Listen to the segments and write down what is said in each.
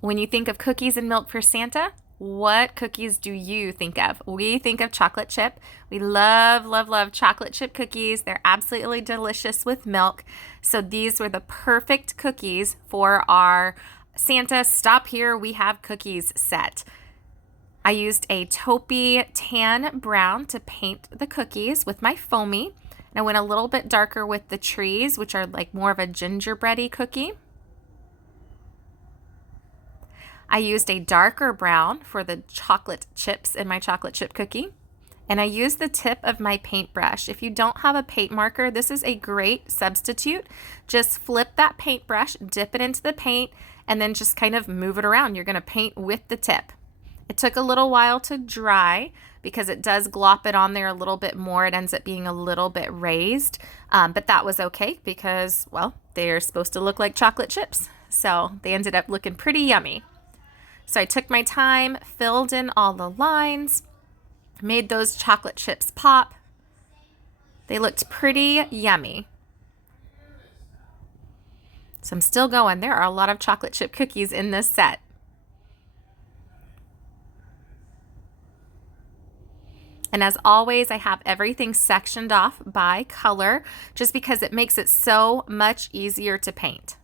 When you think of cookies and milk for Santa, what cookies do you think of? We think of chocolate chip. We love, love, love chocolate chip cookies. They're absolutely delicious with milk. So these were the perfect cookies for our Santa Stop Here, We Have Cookies set. I used a taupey tan brown to paint the cookies with my foamy. And I went a little bit darker with the trees, which are like more of a gingerbready cookie. I used a darker brown for the chocolate chips in my chocolate chip cookie. And I used the tip of my paintbrush. If you don't have a paint marker, this is a great substitute. Just flip that paintbrush, dip it into the paint, and then just kind of move it around. You're going to paint with the tip. It took a little while to dry because it does glop it on there a little bit more. It ends up being a little bit raised, but that was okay because, well, they're supposed to look like chocolate chips. So they ended up looking pretty yummy. So I took my time, filled in all the lines, made those chocolate chips pop. They looked pretty yummy. So I'm still going. There are a lot of chocolate chip cookies in this set. And as always, I have everything sectioned off by color just because it makes it so much easier to paint.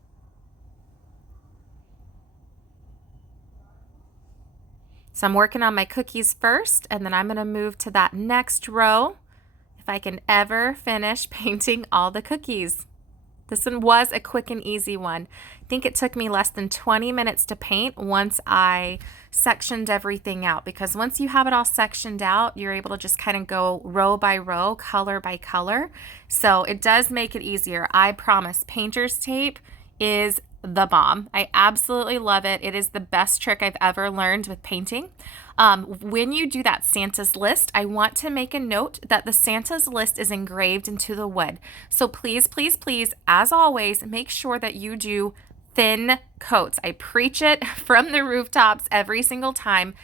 So I'm working on my cookies first, and then I'm going to move to that next row if I can ever finish painting all the cookies. This one was a quick and easy one. I think it took me less than 20 minutes to paint once I sectioned everything out, because once you have it all sectioned out, you're able to just kind of go row by row, color by color. So it does make it easier. I promise, painter's tape is the bomb. I absolutely love it. It is the best trick I've ever learned with painting. When you do that Santa's list, I want to make a note that the Santa's list is engraved into the wood. So please, please, please, as always, make sure that you do thin coats. I preach it from the rooftops every single time.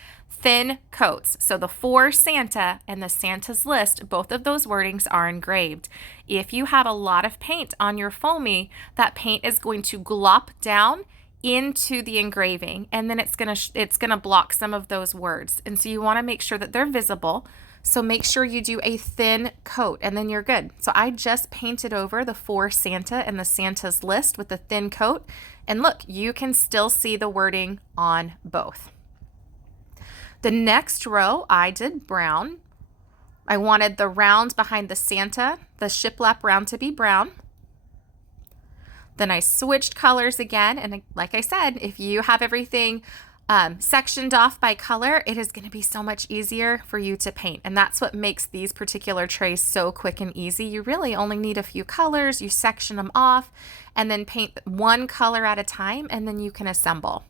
Thin coats. So the For Santa and the Santa's list, both of those wordings are engraved. If you have a lot of paint on your foamy, that paint is going to glop down into the engraving, and then it's gonna block some of those words. And so you want to make sure that they're visible. So make sure you do a thin coat, and then you're good. So I just painted over the For Santa and the Santa's list with a thin coat. And look, you can still see the wording on both. The next row, I did brown. I wanted the round behind the Santa, the shiplap round, to be brown. Then I switched colors again. And like I said, if you have everything sectioned off by color, it is going to be so much easier for you to paint. And that's what makes these particular trays so quick and easy. You really only need a few colors. You section them off and then paint one color at a time, and then you can assemble.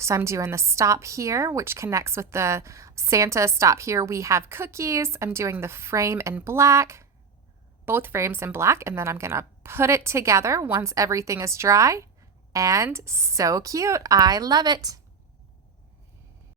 So I'm doing the Stop Here, which connects with the Santa Stop Here, We Have Cookies. I'm doing the frame in black, both frames in black, and then I'm going to put it together once everything is dry. And so cute. I love it.